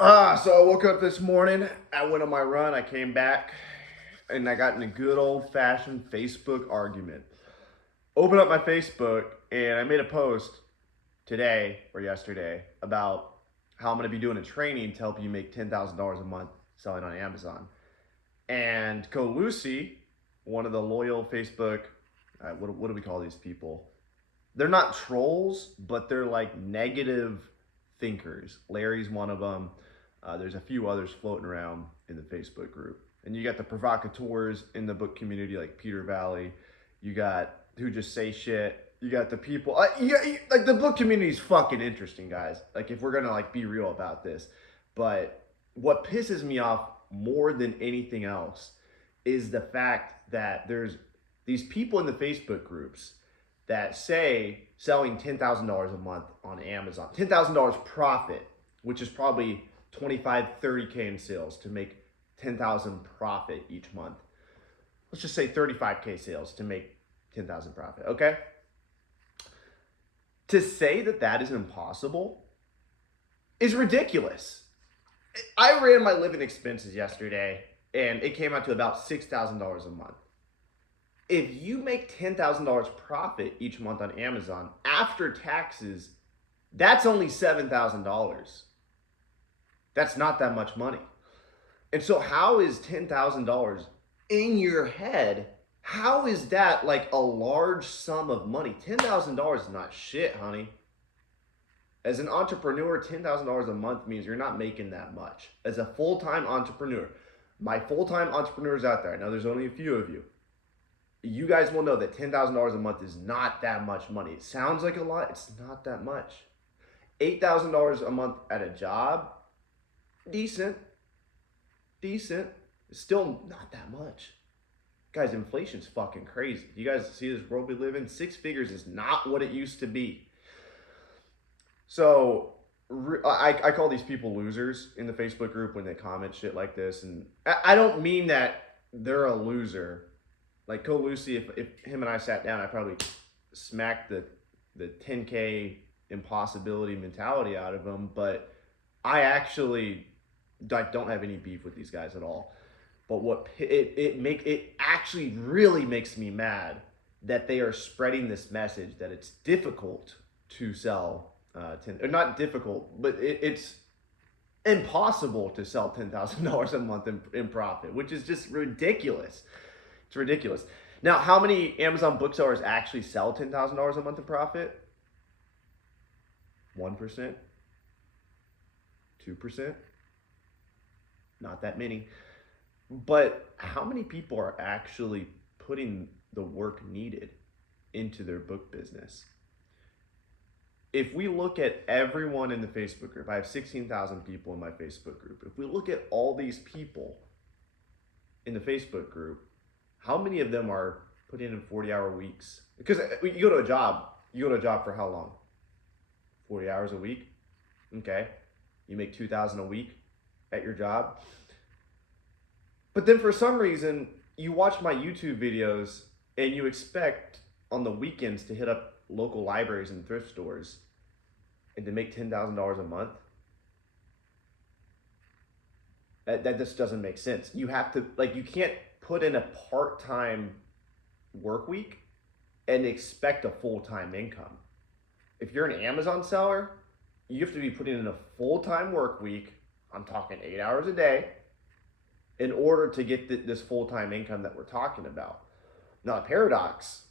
So I woke up this morning, I went on my run, I came back, and I got in a good old fashioned Facebook argument. Opened up my Facebook, and I made a post today or yesterday about how I'm going to be doing a training to help you make $10,000 a month selling on Amazon. And Lucy, one of the loyal Facebook, what do we call these people? They're not trolls, but they're like negative thinkers. Larry's one of them. There's a few others floating around in the Facebook group. And you got the provocateurs in the book community like Peter Valley. You got who just say shit. You got the people. Like the book community is fucking interesting, guys. Like if we're gonna like be real about this. But what pisses me off more than anything else is the fact that there's these people in the Facebook groups that say selling $10,000 a month on Amazon, $10,000 profit, which is probably 25, 30K in sales to make 10,000 profit each month. Let's just say 35K sales to make 10,000 profit, okay? To say that that is impossible is ridiculous. I ran my living expenses yesterday and it came out to about $6,000 a month. If you make $10,000 profit each month on Amazon after taxes, that's only $7,000. That's not that much money. And so how is $10,000 in your head? How is that like a large sum of money? $10,000 is not shit, honey. As an entrepreneur, $10,000 a month means you're not making that much. As a full-time entrepreneur, my full-time entrepreneurs out there, I know there's only a few of you, you guys will know that $10,000 a month is not that much money. It sounds like a lot. It's not that much. $8,000 a month at a job, decent. It's still not that much. Guys, inflation's fucking crazy. You guys see this world we live in? Six figures is not what it used to be. So I call these people losers in the Facebook group when they comment shit like this. And I don't mean that they're a loser. Like Lucy, if him and I sat down, I'd probably smack the 10K impossibility mentality out of him. But I actually don't have any beef with these guys at all. But what it actually really makes me mad that they are spreading this message that it's difficult to sell or not difficult, but it's impossible to sell $10,000 a month in profit, which is just ridiculous. It's ridiculous. Now, how many Amazon booksellers actually sell $10,000 a month in profit? 1%? 2%? Not that many. But how many people are actually putting the work needed into their book business? If we look at everyone in the Facebook group, I have 16,000 people in my Facebook group. If we look at all these people in the Facebook group, how many of them are putting in 40-hour weeks? Because you go to a job for how long? 40 hours a week? Okay. You make $2,000 a week at your job. But then for some reason, you watch my YouTube videos and you expect on the weekends to hit up local libraries and thrift stores and to make $10,000 a month. That just doesn't make sense. You have to, like, you can't put in a part-time work week and expect a full-time income. If you're an Amazon seller, you have to be putting in a full-time work week. I'm talking 8 hours a day in order to get this full-time income that we're talking about. Now, the paradox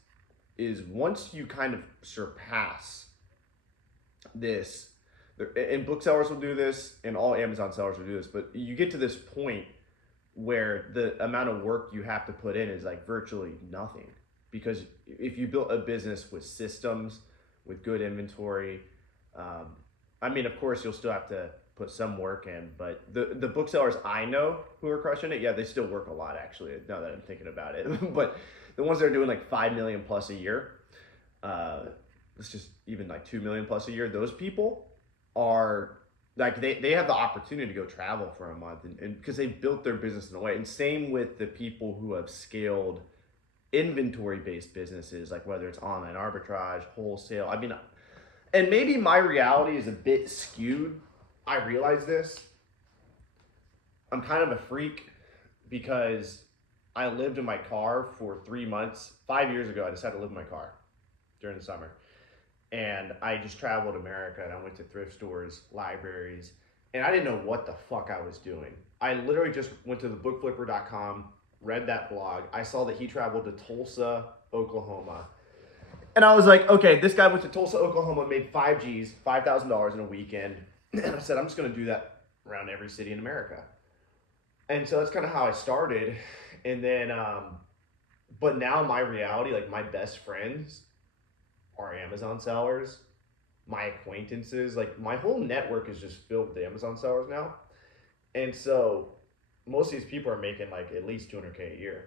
is once you kind of surpass this, and booksellers will do this, and all Amazon sellers will do this, but you get to this point where the amount of work you have to put in is like virtually nothing. Because if you built a business with systems, with good inventory, I mean, of course, you'll still have to put some work in, but the booksellers I know who are crushing it, yeah, they still work a lot actually, now that I'm thinking about it. But the ones that are doing like 5 million plus a year, it's just even like 2 million plus a year, those people are like, they have the opportunity to go travel for a month and because they built their business in a way. And same with the people who have scaled inventory based businesses, like whether it's online arbitrage, wholesale. I mean, and maybe my reality is a bit skewed. I realize this, I'm kind of a freak because I lived in my car for 3 months. 5 years ago, I decided to live in my car during the summer. And I just traveled America and I went to thrift stores, libraries, and I didn't know what the fuck I was doing. I literally just went to the bookflipper.com, read that blog. I saw that he traveled to Tulsa, Oklahoma. And I was like, okay, this guy went to Tulsa, Oklahoma, made 5Gs, $5,000 in a weekend. And I said, I'm just going to do that around every city in America. And so that's kind of how I started. And then, but now my reality, like my best friends are Amazon sellers. My acquaintances, like my whole network is just filled with Amazon sellers now. And so most of these people are making like at least 200K a year.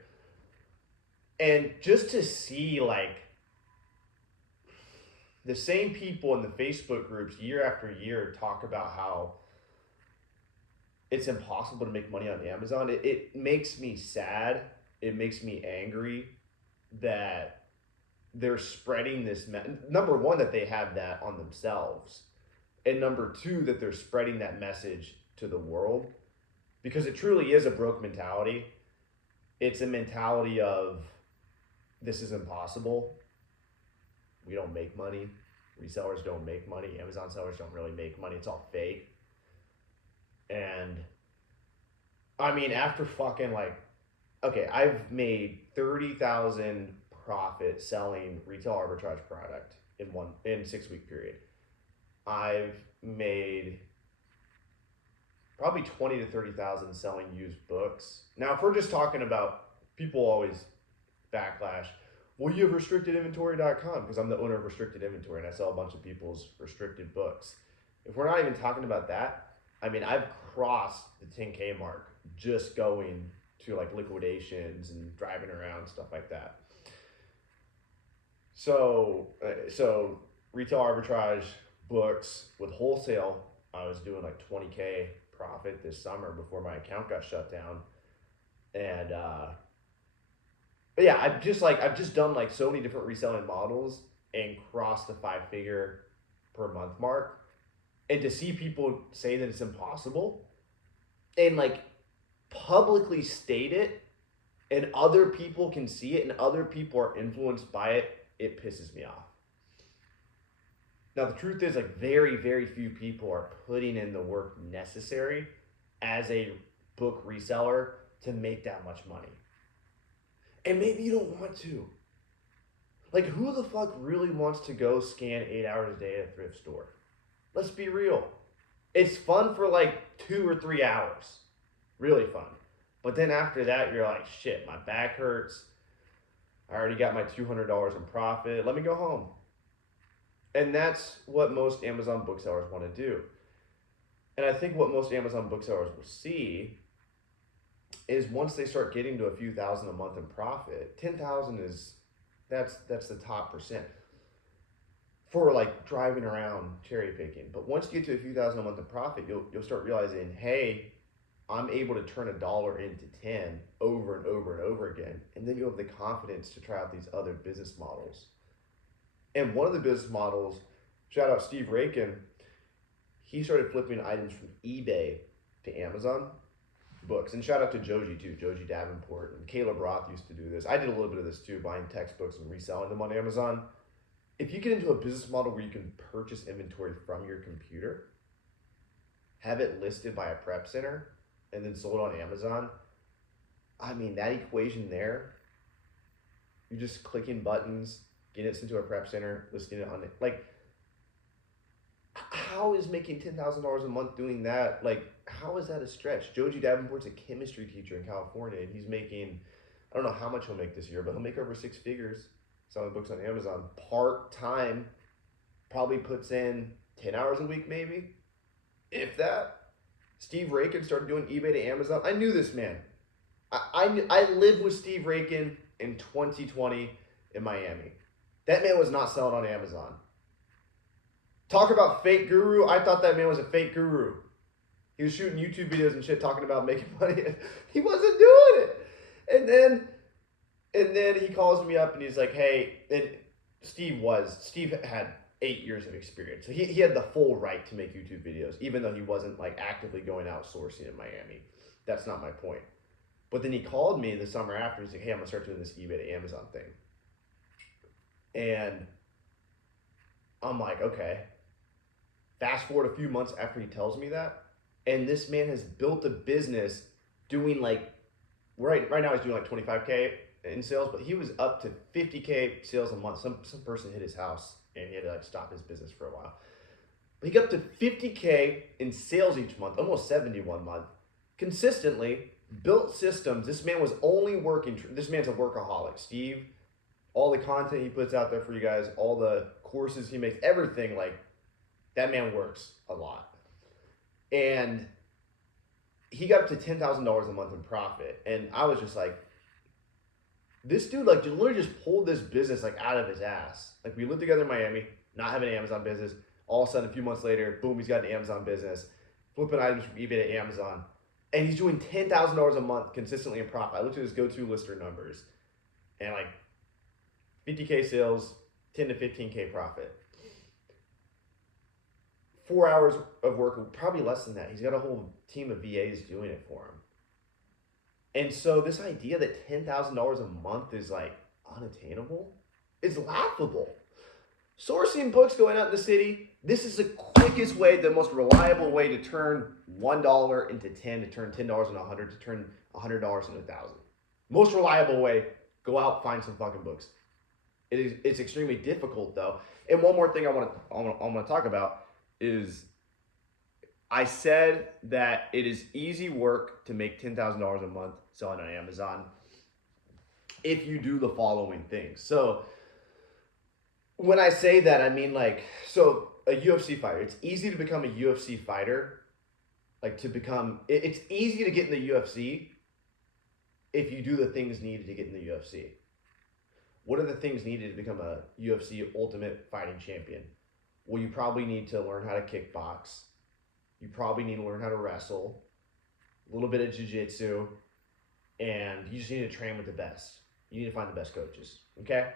And just to see like the same people in the Facebook groups year after year talk about how it's impossible to make money on Amazon, it makes me sad. It makes me angry that they're spreading this. Number one, that they have that on themselves. And number two, that they're spreading that message to the world. Because it truly is a broke mentality. It's a mentality of, this is impossible. We don't make money. Resellers don't make money. Amazon sellers don't really make money. It's all fake. And I mean, after fucking like, okay, I've made 30,000 profit selling retail arbitrage product in 6 week period. I've made probably 20 to 30,000 selling used books. Now, if we're just talking about, people always backlash, well, you have restrictedinventory.com because I'm the owner of Restricted Inventory and I sell a bunch of people's restricted books. If we're not even talking about that, I mean, I've crossed the 10K mark just going to like liquidations and driving around, stuff like that. So retail arbitrage books with wholesale, I was doing like 20K profit this summer before my account got shut down. And but yeah, I've just done like so many different reselling models and crossed the 5-figure per month mark. And to see people say that it's impossible and like publicly state it and other people can see it and other people are influenced by it, it pisses me off. Now, the truth is, like, very, very few people are putting in the work necessary as a book reseller to make that much money. And maybe you don't want to. Like, who the fuck really wants to go scan 8 hours a day at a thrift store? Let's be real. It's fun for like 2 or 3 hours. Really fun. But then after that, you're like, shit, my back hurts. I already got my $200 in profit. Let me go home. And that's what most Amazon booksellers want to do. And I think what most Amazon booksellers will see is once they start getting to a few thousand a month in profit, 10,000 is, that's the top percent for like driving around cherry picking. But once you get to a few thousand a month in profit, you'll start realizing, hey, I'm able to turn $1 into 10 over and over and over again. And then you have the confidence to try out these other business models. And one of the business models, shout out Steve Rakin, he started flipping items from eBay to Amazon books. And shout out to Joji too, Joji Davenport. And Caleb Roth used to do this. I did a little bit of this too, buying textbooks and reselling them on Amazon. If you get into a business model where you can purchase inventory from your computer, have it listed by a prep center, and then sold on Amazon, I mean, that equation there, you're just clicking buttons, getting it sent to a prep center, listing it on it. Like, how is making $10,000 a month doing that? Like, how is that a stretch? Joji Davenport's a chemistry teacher in California, and he's making, I don't know how much he'll make this year, but he'll make over 6 figures selling books on Amazon part-time, probably puts in 10 hours a week maybe, if that. Steve Rakin started doing eBay to Amazon. I knew this man. I lived with Steve Rakin in 2020 in Miami. That man was not selling on Amazon. Talk about fake guru. I thought that man was a fake guru. He was shooting YouTube videos and shit talking about making money. He wasn't doing it. And then he calls me up and he's like, hey, Steve had 8 years of experience. So he had the full right to make YouTube videos, even though he wasn't like actively going out sourcing in Miami. That's not my point. But then he called me the summer after. He's like, hey, I'm going to start doing this eBay to Amazon thing. And I'm like, okay. Fast forward a few months after he tells me that, and this man has built a business doing like, right now he's doing like 25K in sales, but he was up to 50K sales a month. Some person hit his house and he had to like stop his business for a while. But he got up to 50K in sales each month, almost 70 one month, consistently, built systems. This man was only working, this man's a workaholic. Steve, all the content he puts out there for you guys, all the courses he makes, everything, like, that man works a lot. And he got up to $10,000 a month in profit. And I was just like, this dude, like, literally just pulled this business, like, out of his ass. Like, we lived together in Miami, not having an Amazon business. All of a sudden, a few months later, boom, he's got an Amazon business, flipping items from eBay to Amazon. And he's doing $10,000 a month consistently in profit. I looked at his go-to lister numbers. And, like, 50K sales, 10 to 15K profit. 4 hours of work, probably less than that. He's got a whole team of VAs doing it for him. And so this idea that $10,000 a month is like unattainable is laughable. Sourcing books going out in the city, this is the quickest way, the most reliable way to turn $1 into 10, to turn $10 into 100, to turn $100 into 1,000. Most reliable way, go out, find some fucking books. It's extremely difficult though. And one more thing I want to talk about is I said that it is easy work to make $10,000 a month selling on Amazon if you do the following things. So when I say that, I mean like, so a UFC fighter, it's easy to become a UFC fighter, like to become, it's easy to get in the UFC if you do the things needed to get in the UFC. What are the things needed to become a UFC Ultimate Fighting Champion? Well, you probably need to learn how to kickbox. You probably need to learn how to wrestle, a little bit of jiu-jitsu, and you just need to train with the best. You need to find the best coaches, okay?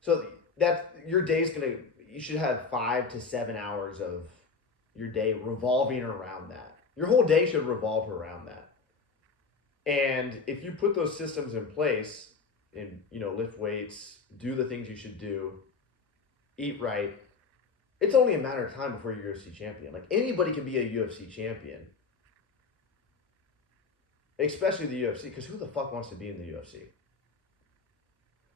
So that your day's you should have 5 to 7 hours of your day revolving around that. Your whole day should revolve around that. And if you put those systems in place and, lift weights, do the things you should do, eat right, it's only a matter of time before you're a UFC champion. Like, anybody can be a UFC champion. Especially the UFC, because who the fuck wants to be in the UFC?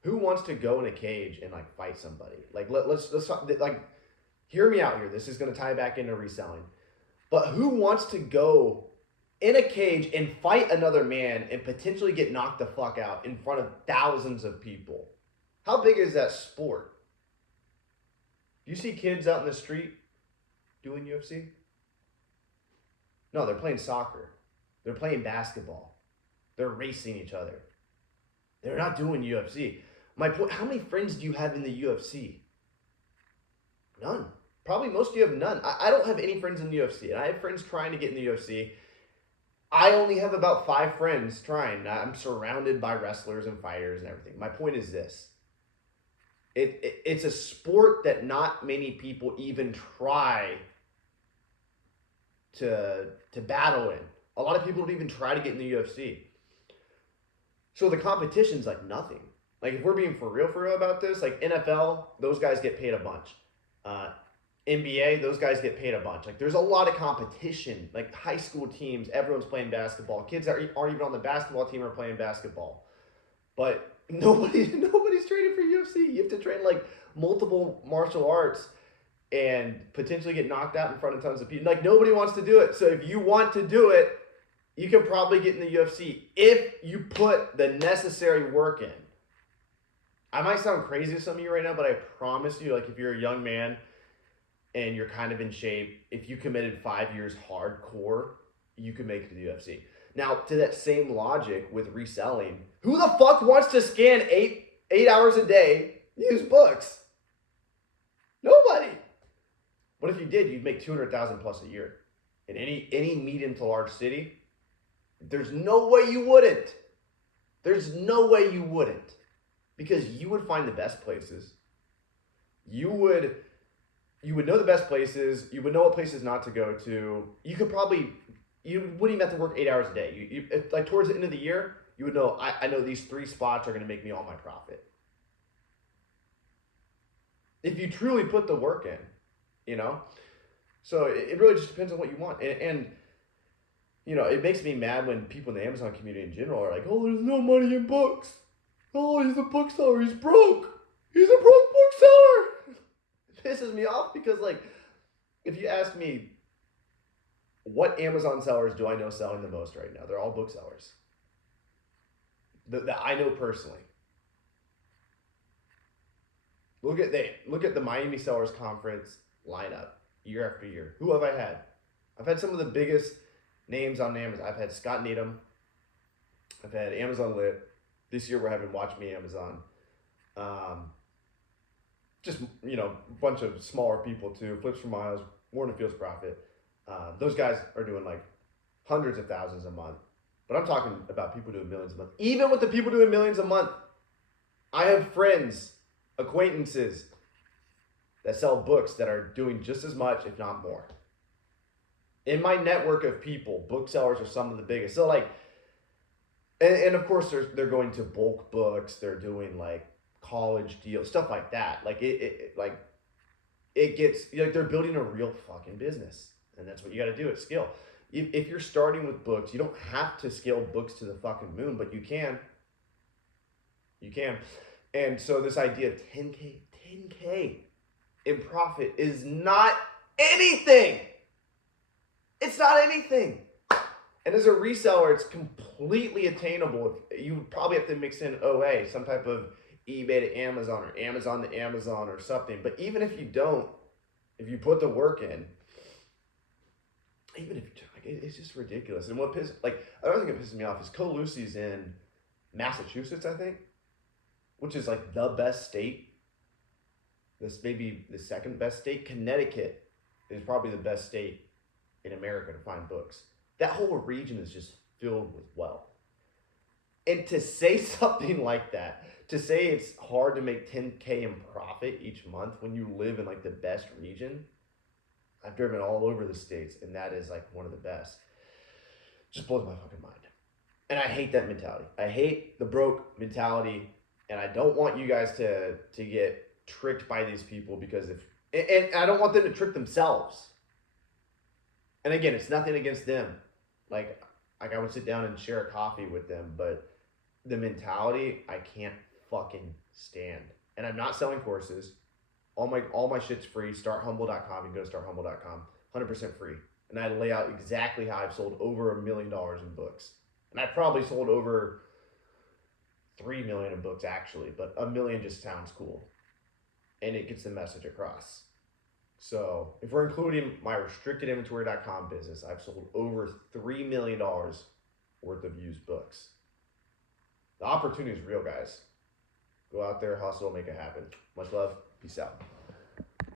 Who wants to go in a cage and, like, fight somebody? Like, let's like, hear me out here. This is going to tie back into reselling. But who wants to go in a cage and fight another man and potentially get knocked the fuck out in front of thousands of people? How big is that sport? Do you see kids out in the street doing UFC? No, they're playing soccer. They're playing basketball. They're racing each other. They're not doing UFC. My point, how many friends do you have in the UFC? None. Probably most of you have none. I don't have any friends in the UFC, and I have friends trying to get in the UFC. I only have about 5 friends trying. I'm surrounded by wrestlers and fighters and everything. My point is this. It's a sport that not many people even try to battle in. A lot of people don't even try to get in the UFC. So the competition's like nothing. Like, if we're being for real about this, like NFL, those guys get paid a bunch. NBA, those guys get paid a bunch. Like, there's a lot of competition. Like, high school teams, everyone's playing basketball. Kids that aren't even on the basketball team are playing basketball. But nobody's training for UFC. You have to train like multiple martial arts and potentially get knocked out in front of tons of people. Like, nobody wants to do it. So if you want to do it, you can probably get in the UFC if you put the necessary work in. I might sound crazy to some of you right now, but I promise you, like, if you're a young man and you're kind of in shape, if you committed 5 years hardcore, you could make it to the UFC. Now, to that same logic with reselling, who the fuck wants to scan eight hours a day, use books? Nobody. What if you did? You'd make $200,000 plus a year. In any medium to large city, there's no way you wouldn't. There's no way you wouldn't. Because you would find the best places. You would you would know the best places. You would know what places not to go to. You wouldn't even have to work 8 hours a day. Like towards the end of the year, you would know, I know these 3 spots are going to make me all my profit. If you truly put the work in, you know? So it really just depends on what you want. And you know, it makes me mad when people in the Amazon community in general are like, oh, there's no money in books. Oh, he's a bookseller. He's broke. He's a broke bookseller. It pisses me off because, like, if you ask me, what Amazon sellers do I know selling the most right now? They're all booksellers that I know personally. Look at the Miami Sellers Conference lineup year after year. Who have I had? I've had some of the biggest names on Amazon. I've had Scott Needham. I've had Amazon Lit. This year we're having Watch Me Amazon. Just, you know, a bunch of smaller people too. Flips for Miles, Warren Fields Profit. Those guys are doing like hundreds of thousands a month. But I'm talking about people doing millions a month. Even with the people doing millions a month, I have friends, acquaintances that sell books that are doing just as much, if not more. In my network of people, booksellers are some of the biggest. So like, and of course they're going to bulk books. They're doing like college deals, stuff like that. Like it gets, like, they're building a real fucking business, and that's what you got to do at scale. If you're starting with books, you don't have to scale books to the fucking moon, but you can. You can. And so this idea of 10K in profit is not anything. It's not anything. And as a reseller, it's completely attainable. You probably have to mix in OA, some type of eBay to Amazon or Amazon to Amazon or something. But even if you don't, if you put the work in, even if you, like, it's just ridiculous. And what pisses, like, another thing that pisses me off is Colucci's in Massachusetts, I think, which is like the best state. This may be the second best state. Connecticut is probably the best state in America to find books. That whole region is just filled with wealth. And to say something like that, to say it's hard to make 10K in profit each month when you live in like the best region, I've driven all over the states, and that is like one of the best. Just blows my fucking mind. And I hate that mentality. I hate the broke mentality, and I don't want you guys to get tricked by these people, because and I don't want them to trick themselves. And again, it's nothing against them. Like I would sit down and share a coffee with them, but the mentality I can't fucking stand. And I'm not selling courses. All my shit's free. StartHumble.com. You can go to StartHumble.com. 100% free. And I lay out exactly how I've sold over $1 million in books. And I probably sold over 3 million in books actually, but 1 million just sounds cool. And it gets the message across. So if we're including my RestrictedInventory.com business, I've sold over $3 million worth of used books. The opportunity is real, guys. Go out there, hustle, make it happen. Much love. Peace out.